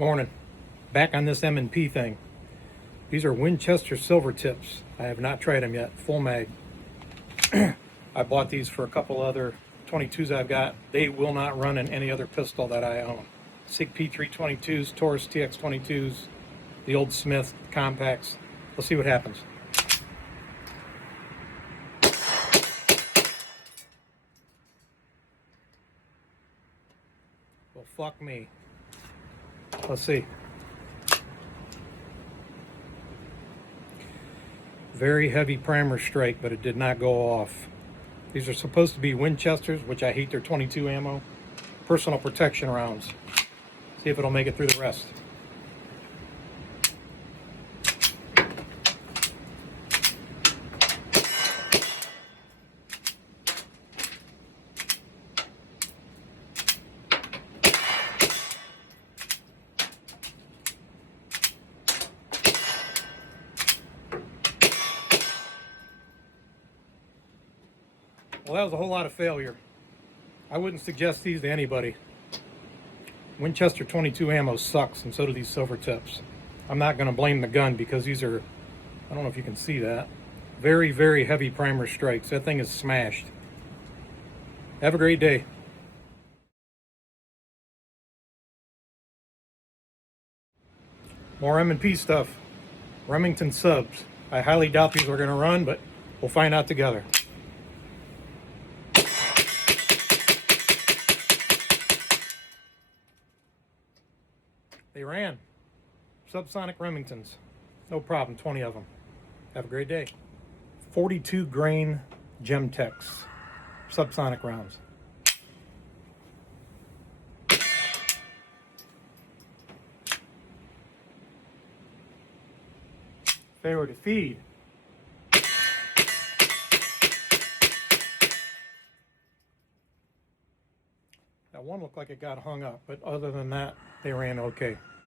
Morning. Back on this M&P thing. These are Winchester silver tips. I have not tried them yet. Full mag. I bought these for a couple other 22s I've got. They will not run in any other pistol that I own. SIG P322s, Taurus TX22s, the old Smith compacts. We'll see what happens. Well, fuck me. Let's see. Very heavy primer strike, but it did not go off. These are supposed to be Winchesters, which I hate their 22 ammo. Personal protection rounds. See if it'll make it through the rest. Well, that was a whole lot of failure. I wouldn't suggest these to anybody. Winchester 22 ammo sucks, and so do these silver tips. I'm not going to blame the gun because these are, I don't know if you can see that, very, very heavy primer strikes. That thing is smashed. Have a great day. More M&P stuff. Remington subs. I highly doubt these are going to run, but we'll find out together. They ran. Subsonic Remingtons. No problem, 20 of them. Have a great day. 42 grain Gemtex. Subsonic rounds. Failure to feed. That one looked like it got hung up, but other than that, they ran okay.